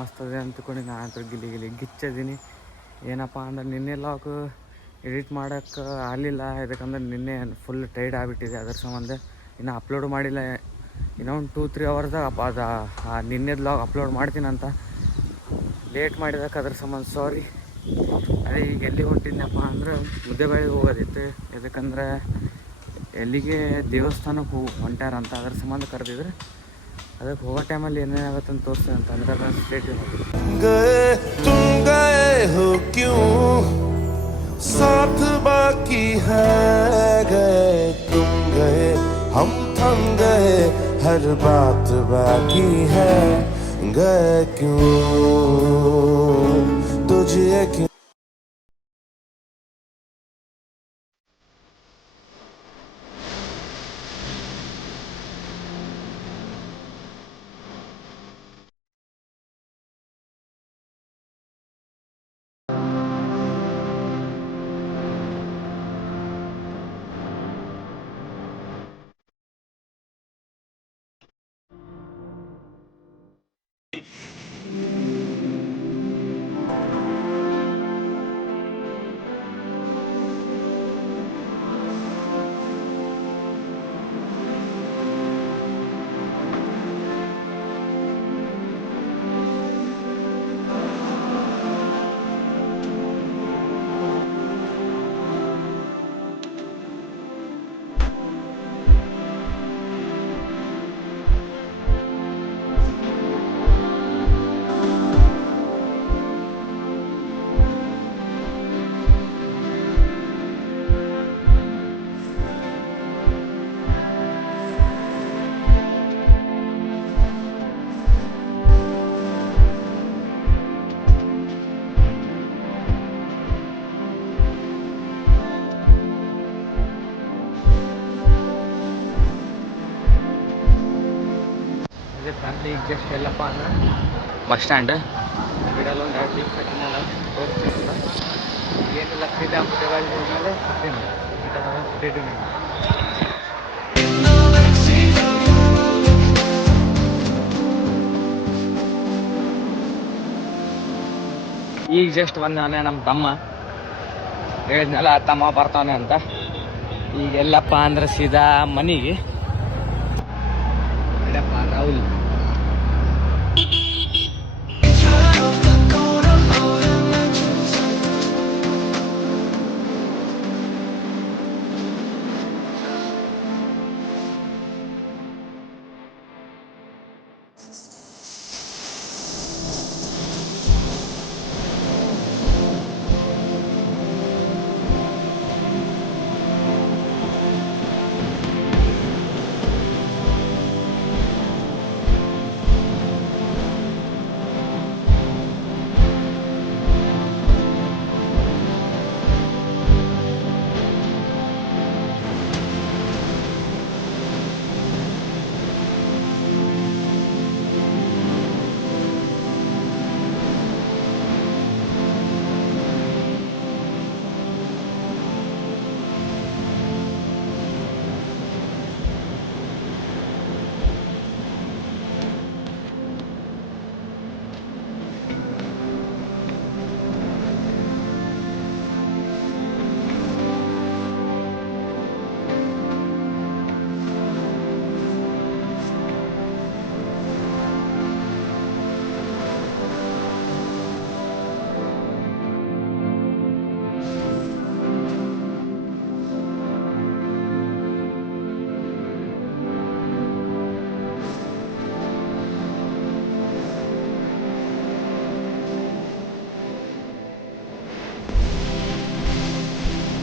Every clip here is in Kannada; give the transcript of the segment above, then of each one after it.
ಮಸ್ತ್ ಅದೇ ಅಂದ್ಕೊಂಡು ನಾನು ಗಿಲಿ ಗಿಚ್ಚದೀನಿ. ಏನಪ್ಪ ಅಂದ್ರೆ ನಿನ್ನೆ ಲಾಗ್ ಎಡಿಟ್ ಮಾಡೋಕ್ಕೆ ಆಗಲಿಲ್ಲ, ಯಾಕಂದ್ರೆ ನಿನ್ನೆ ಫುಲ್ ಟೈರ್ಡ್ ಆಗಿಬಿಟ್ಟಿದೆ. ಅದ್ರ ಸಂಬಂಧ ಇನ್ನೂ ಅಪ್ಲೋಡ್ ಮಾಡಿಲ್ಲ. ಇನ್ನೂ ಒಂದು 2-3 ಅವರ್ದಾಗ ಅದು ನಿನ್ನೆದು ಲಾಗ್ ಅಪ್ಲೋಡ್ ಮಾಡ್ತೀನಂತ ಲೇಟ್ ಮಾಡಿದಕ್ಕೆ ಅದ್ರ ಸಂಬಂಧ ಸಾರಿ. ಅದೇ ಈಗ ಎಲ್ಲಿ ಹೊಂಟಿದ್ನಪ್ಪ ಅಂದ್ರೆ ಮುದ್ದೇಬೇಳಿಗೆ ಹೋಗೋದಿತ್ತು. ಯಾಕಂದ್ರೆ ಎಲ್ಲಿಗೆ ದೇವಸ್ಥಾನಕ್ಕೆ ಹೊಂಟ್ಯಾರಂತ, ಅದ್ರ ಸಂಬಂಧ ಕರೆದಿದ್ರೆ ಅದಕ್ಕೆ ಹೋಗೋ ಟೈಮಲ್ಲಿ ಏನೇನಾಗುತ್ತೆ ಅಂತ ತೋರಿಸ್ತೀನಿ ಅಂತ ಅಂದ್ರೆ ನಾನು ಸ್ಟ್ರೇಟ್ गए तुम गए हो क्यों साथ बाकी है गए तुम गए हम थम गए हर बात बाकी है गए क्यों तुझे क्यों ಅದೇ ಫ್ಯಾಮಿಲಿ ಈಗ ಜಸ್ಟ್ ಎಲ್ಲಪ್ಪ ಅಂದ್ರೆ ಬಸ್ ಸ್ಟ್ಯಾಂಡ್ ಗಿಡಲ್ಲ ಒಂದು ಎರಡು ಲೀಕ್ ಕಟ್ಟಿನಲ್ಲ ತೋರಿಸ್ತೀನಿ. ಏನಿಲ್ಲ ಸೀದಾ ಮುದ್ದೇಬೇಳಿಗೆ ಹೋದ್ಮೇಲೆ ಸಿಗ್ತೀನಿ. ಈಗ ಜಸ್ಟ್ ಬಂದವನೇ ನಮ್ಮ ತಮ್ಮ, ಹೇಳಿದ್ನಲ್ಲ ತಮ್ಮ ಬರ್ತಾನೆ ಅಂತ. ಈಗ ಎಲ್ಲಪ್ಪ ಅಂದ್ರೆ ಸೀದಾ ಮನೆಗೆ ರಾಹುಲ್.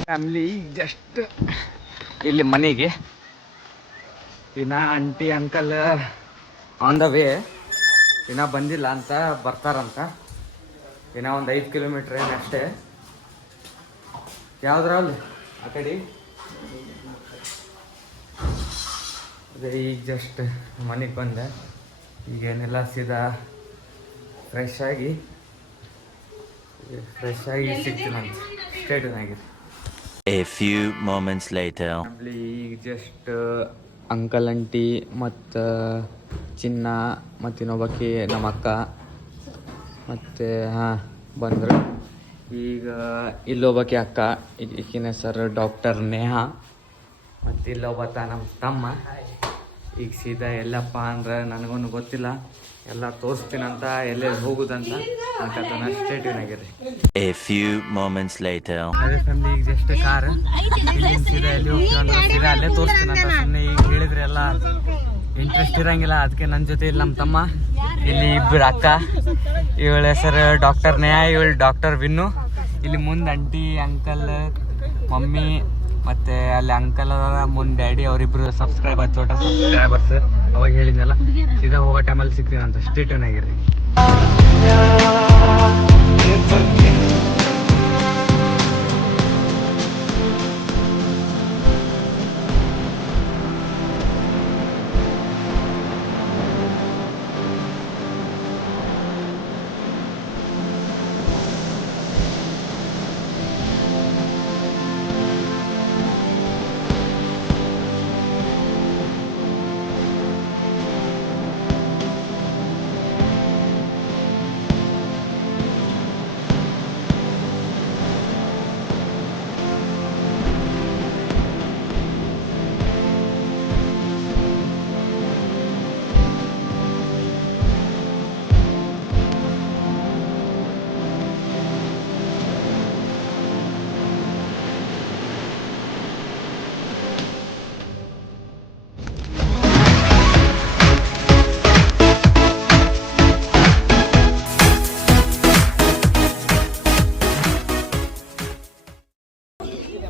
ಫ್ಯಾಮಿಲಿ ಜಸ್ಟ್ ಇಲ್ಲಿ ಮನೆಗೆ. ಇನ್ನು aunty uncle on the way, ಇನ್ನೂ ಬಂದಿಲ್ಲ ಅಂತ, ಬರ್ತಾರಂತ. ಇನ್ನೂ ಒಂದು 5 ಕಿಲೋಮೀಟ್ರ್ ಏನು ಅಷ್ಟೇ. ಯಾವ್ದ್ರಲ್ಲಿ ಆ ಕಡೆ ಅದೇ ಈಗ ಜಸ್ಟ್ ಮನೆಗೆ ಬಂದೆ. ಈಗೇನೆಲ್ಲ ಸೀದಾ ಫ್ರೆಶ್ ಆಗಿ ಸಿಗ್ತೀನಂತ ಸ್ಟೇಟನಾಗಿದೆ. A few moments later. ಈಗ ಜಸ್ಟ್ ಅಂಕಲ್ ಆಂಟಿ ಮತ್ತು ಚಿನ್ನ ಮತ್ತು ಇನ್ನೊಬ್ಬಾಕಿ ನಮ್ಮ ಅಕ್ಕ ಮತ್ತು ಹಾಂ ಬಂದರು. ಈಗ ಇಲ್ಲೊಬ್ಬಾಕಿ ಅಕ್ಕ, ಈಕಿನ ಹೆಸರು ಡಾಕ್ಟರ್ ನೇಹಾ. ಮತ್ತು ಇಲ್ಲೊಬ್ಬತ್ತ ನಮ್ಮ ತಮ್ಮ. ಈಗ ಸೀದಾ ಎಲ್ಲಪ್ಪ ಅಂದ್ರೆ ನನಗೊಂದು ಗೊತ್ತಿಲ್ಲ, ಎಲ್ಲ ತೋರಿಸ್ತೀನಂತ, ಎಲ್ಲೆಲ್ಲಿ ಹೋಗುದಂತ ಅನ್ಕತಾನ. ಸ್ಟೇಟ್ಯೂನ್ ಆಗಿರಿ. A few moments later. ಅದೇ ಫ್ಯಾಮಿಲಿ ಈಗ ಜಸ್ಟ್ ಕಾರ್ ಇಲ್ಲಿಂದ ಸೀದಾ ಎಲ್ಲಿ ಹೋಗ್ತೀವಿ ಅಂದ್ರೆ ಸೀದಾ ಅಲ್ಲೇ ತೋರಿಸ್ತೀನಂತ. ಸುಮ್ಮನೆ ಈಗ ಹೇಳಿದ್ರೆ ಎಲ್ಲ ಇಂಟ್ರೆಸ್ಟ್ ಇರಂಗಿಲ್ಲ, ಅದಕ್ಕೆ ನನ್ನ ಜೊತೆ ಇಲ್ಲಿ ನಮ್ಮ ತಮ್ಮ, ಇಲ್ಲಿ ಇಬ್ಬರು ಅಕ್ಕ. ಇವಳ ಹೆಸರು ಡಾಕ್ಟರ್ ನೇಹಾ, ಇವಳು ಡಾಕ್ಟರ್ ವಿನ್ನು. ಇಲ್ಲಿ ಮುಂದೆ ಅಂಟಿ, ಅಂಕಲ್, ಮಮ್ಮಿ, ಮತ್ತು ಅಲ್ಲಿ ಅಂಕಲ್ ಅವರ ಮುಂದೆ ಡ್ಯಾಡಿ, ಅವರಿಬ್ಬರು ಸಬ್ಸ್ಕ್ರೈಬರ್, ಚೋಟ ಸಬ್ಸ್ಕ್ರೈಬರ್ಸ್. ಅವಾಗ ಹೇಳಿದ್ನಲ್ಲ ಸೀದಾ ಹೋಗೋ ಟೈಮಲ್ಲಿ ಸಿಗ್ತೀನಂತ. ಸ್ಟೇಟ್ಯೂನ್ ಆಗಿರಿ.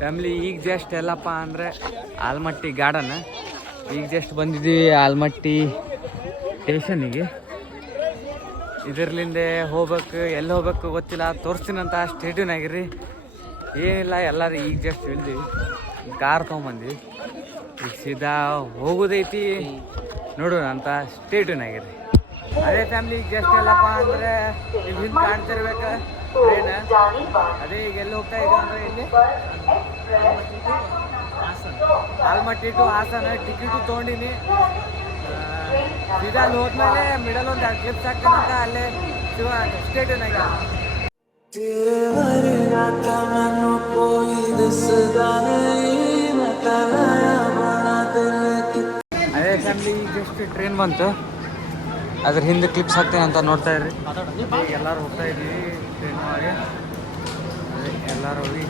ಫ್ಯಾಮಿಲಿ ಈಗ ಜಸ್ಟ್ ಎಲ್ಲಪ್ಪ ಅಂದರೆ ಆಲ್ಮಟ್ಟಿ ಗಾರ್ಡನ್. ಈಗ ಜಸ್ಟ್ ಬಂದಿದ್ದೀವಿ ಆಲ್ಮಟ್ಟಿ ಸ್ಟೇಷನಿಗೆ. ಇದರ್ಲಿಂದ ಹೋಗ್ಬೇಕು, ಎಲ್ಲಿ ಹೋಗ್ಬೇಕು ಗೊತ್ತಿಲ್ಲ, ತೋರಿಸ್ತೀನಂತ. ಸ್ಟೇಟ್ಯೂನ್ ಆಗಿರಿ. ಏನಿಲ್ಲ, ಎಲ್ಲರೂ ಈಗ ಜಸ್ಟ್ ಇಳಿದ್ವಿ, ಕಾರ್ ತೊಗೊಂಬಂದ್ವಿ. ಈಗ ಸೀದಾ ಹೋಗೋದೈತಿ, ನೋಡೋಣ ಅಂತ. ಸ್ಟೇಟ್ಯೂನ್ ಆಗಿರಿ. ಅದೇ ಫ್ಯಾಮಿಲಿ ಈಗ ಜಸ್ಟ್ ಎಲ್ಲಪ್ಪ ಅಂದರೆ ಇಲ್ಲಿ ಹಿಂದೆ ಕಾಣ್ತಿರ್ಬೇಕು ಟ್ರೈನ್. ಅದೇ ಈಗ ಎಲ್ಲಿ ಹೋಗ್ತಾ ಇದ್ದೀವಿ ಅಂದರೆ ಇಲ್ಲಿ ಆಲ್ಮಟ್ಟಿ ಟು ಹಾಸನ ಟಿಕೆಟು ತೊಗೊಂಡಿನಿ. ಸೀದಾ ಅಲ್ಲಿ ಹೋದ್ಮೇಲೆ ಮಿಡಲ್ ಒಂದು 2 ಕ್ಲಿಪ್ಸ್ ಹಾಕ್ತಾನಂತ. ಅಲ್ಲೇ ಸ್ಟೇಟ್ಯೂನ್ ಆಗಿ. ಅದೇ ಫ್ಯಾಮಿಲಿ ಈಗ ಜಸ್ಟ್ ಟ್ರೈನ್ ಬಂತು, ಅದ್ರ ಹಿಂದೆ ಕ್ಲಿಪ್ಸ್ ಹಾಕ್ತೇನೆ ಅಂತ ನೋಡ್ತಾ ಇದ್ರಿ. ಈಗ ಎಲ್ಲರೂ ಹೋಗ್ತಾ ಇದ್ದೀವಿ ಟ್ರೈನ್ ಒಳಗೆ. ಎಲ್ಲರೂ ಹೋಗಿ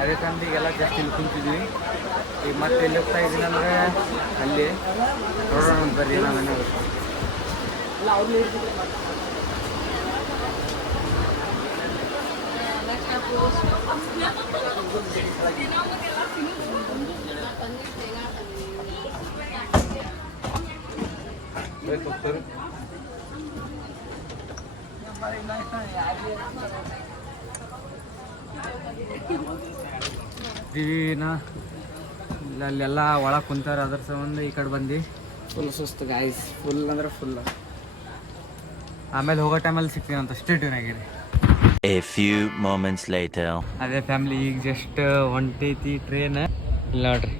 ಅದೇ ಫ್ಯಾಮಿಲಿಗೆಲ್ಲ ಜಸ್ಟ್ ಇಲ್ಲಿ ಕುಂತಿದ್ವಿ. ಈಗ ಮತ್ತೆ ಎಲ್ಲಿ ಹೋಗ್ತಾ ಇದ್ದೀನಿ ಅಂದರೆ ಅಲ್ಲಿ ನೋಡೋಣ ಅಂತ ಬರ್ರಿ. ನಾನು ಹೋಗ್ತಾರೆ. ಅಲ್ಲೆಲ್ಲ ಒಳಗೆ ಕುಂತಾರೆ, ಅದ್ರ ಸಂಬಂಧ ಈ ಕಡೆ ಬಂದು ಫುಲ್ ಸುಸ್ತು ಗಾಯ್ಸ್, ಫುಲ್ ಅಂದ್ರೆ ಫುಲ್. ಆಮೇಲೆ ಹೋಗೋ ಟೈಮಲ್ಲಿ ಸಿಗ್ತೀನಿ ಅಂತ. ಸ್ಟೇಟ್ಯೂನ್ ಆಗಿರಿ. A few moments later. ಅದೇ ಫ್ಯಾಮಿಲಿ ಈಗ ಜಸ್ಟ್ ಹೊಂಟೈತಿ ಟ್ರೈನ್. ಇಲ್ಲ ನೋಡ್ರಿ,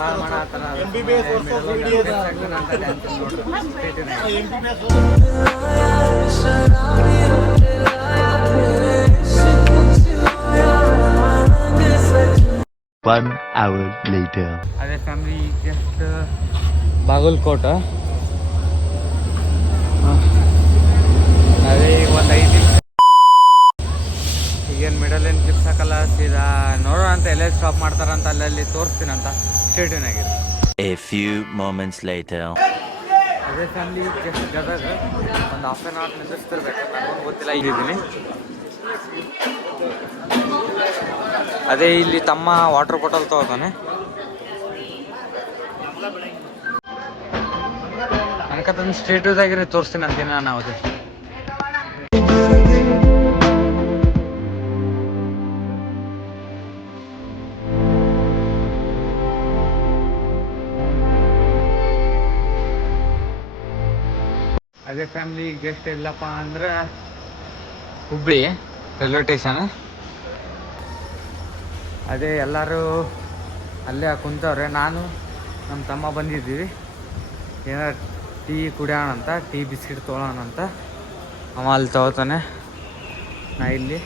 ಭಾಳ ಮಾಡತ್ತಾರ One hour later. ಅದೇ ಫ್ಯಾಮಿಲಿ ಜಸ್ಟ್ ಬಾಗಲಕೋಟ. ಅದೇ ಈಗ ಒಂದು 5 ನಿಮಿಷ ಈಗೇನು ಮಿಡಲ್ ಏನು ಕ್ಲಿಪ್ಸ್ ಹಾಕಲ್ಲ, ಸೀದಾ ನೋಡೋಣ ಅಂತ ಎಲ್ಲೇ ಸ್ಟಾಪ್ ಮಾಡ್ತಾರಂತ ಅಲ್ಲಲ್ಲಿ ತೋರಿಸ್ತೀನಂತ ಸ್ಟೇಟ್ಯೂನಾಗಿರಿ. A few moments later. ಅದೇ ಫ್ಯಾಮಿಲಿ ಜಸ್ಟ್ ಗದಗ ಒಂದು ಹಾಫ್ ಆನ್ ಅವರ್ ನಿಂದಿಸ್ತಿರ್ಬೇಕು, ನನಗೂ ಗೊತ್ತಿಲ್ಲ. ಇಲ್ಲಿದ್ದೀನಿ. ಅದೇ ಇಲ್ಲಿ ತಮ್ಮ ವಾಟರ್ ಬಾಟಲ್ ತಗೋತಾನೆ. ಅನ್ಕತ್ತಂದು ಸ್ಟೇಟ್ಯೂದಾಗಿರಿ ತೋರಿಸ್ತೀನಿ ಅಂತೀನಿ ನಾನು. ಅದೇ ಅದೇ ಫ್ಯಾಮಿಲಿ ಗೆಸ್ಟ್ ಎಲ್ಲಪ್ಪ ಅಂದ್ರೆ ಹುಬ್ಳಿ ರೈಲ್ವೆ ಸ್ಟೇಷನ್. ಅದೇ ಎಲ್ಲರೂ ಅಲ್ಲೇ ಕುಂತವ್ರೆ. ನಾನು ನಮ್ಮ ತಮ್ಮ ಬಂದಿದ್ದೀವಿ ಏನಾರು ಟೀ ಕುಡಿಯೋಣ ಅಂತ, ಟೀ ಬಿಸ್ಕಿಟ್ ತೊಗೊಳೋಣ ಅಂತ. ಅವ ಅಲ್ಲಿ ತೊಗೋತಾನೆ, ನಾ ಇಲ್ಲಿ.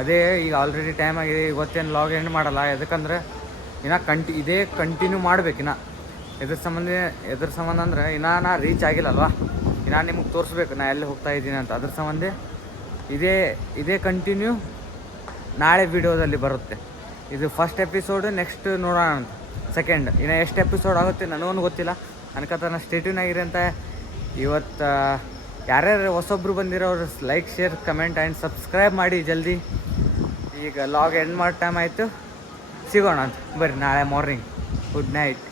ಅದೇ ಈಗ ಆಲ್ರೆಡಿ ಟೈಮ್ ಆಗಿದೆ. ಇವತ್ತೇನು ಲಾಗ್ ಎಂಡ್ ಮಾಡಲ್ಲ, ಯಾಕಂದ್ರೆ ಇನ್ನು ಇದೇ ಕಂಟಿನ್ಯೂ ಮಾಡ್ಬೇಕಿನ್ನ. ಎದ್ರ ಸಂಬಂಧ ಅಂದ್ರೆ ಇನ್ನೂ ನಾ ರೀಚ್ ಆಗಿಲ್ಲಲ್ವ, ಇನ್ನು ನಿಮಗೆ ತೋರಿಸ್ಬೇಕು ನಾ ಎಲ್ಲಿ ಹೋಗ್ತಾ ಇದ್ದೀನಿ ಅಂತ. ಅದ್ರ ಸಂಬಂಧ ಇದೇ ಕಂಟಿನ್ಯೂ ನಾಳೆ ವಿಡಿಯೋದಲ್ಲಿ ಬರುತ್ತೆ. ಇದು ಫಸ್ಟ್ ಎಪಿಸೋಡು, ನೆಕ್ಸ್ಟ್ ನೋಡೋಣ ಅಂತ ಸೆಕೆಂಡ್. ಇನ್ನು ಎಷ್ಟು ಎಪಿಸೋಡ್ ಆಗುತ್ತೆ ನನಗೂ ಗೊತ್ತಿಲ್ಲ. ಅನ್ಕತ್ತಾನ ಸ್ಟೇಟ್ಯೂನಾಗಿರಿ ಅಂತ. ಇವತ್ತು ಯಾರ್ಯಾರು ಹೊಸೊಬ್ರು ಬಂದಿರೋರು like, share, comment and subscribe ಮಾಡಿ ಜಲ್ದಿ. ಈಗ ಲಾಗ್ ಎಂಡ್ ಮಾಡೋ ಟೈಮ್ ಆಯಿತು, ಸಿಗೋಣ ಅಂತ ಬರ್ರಿ ನಾಳೆ ಮಾರ್ನಿಂಗ್. Good night.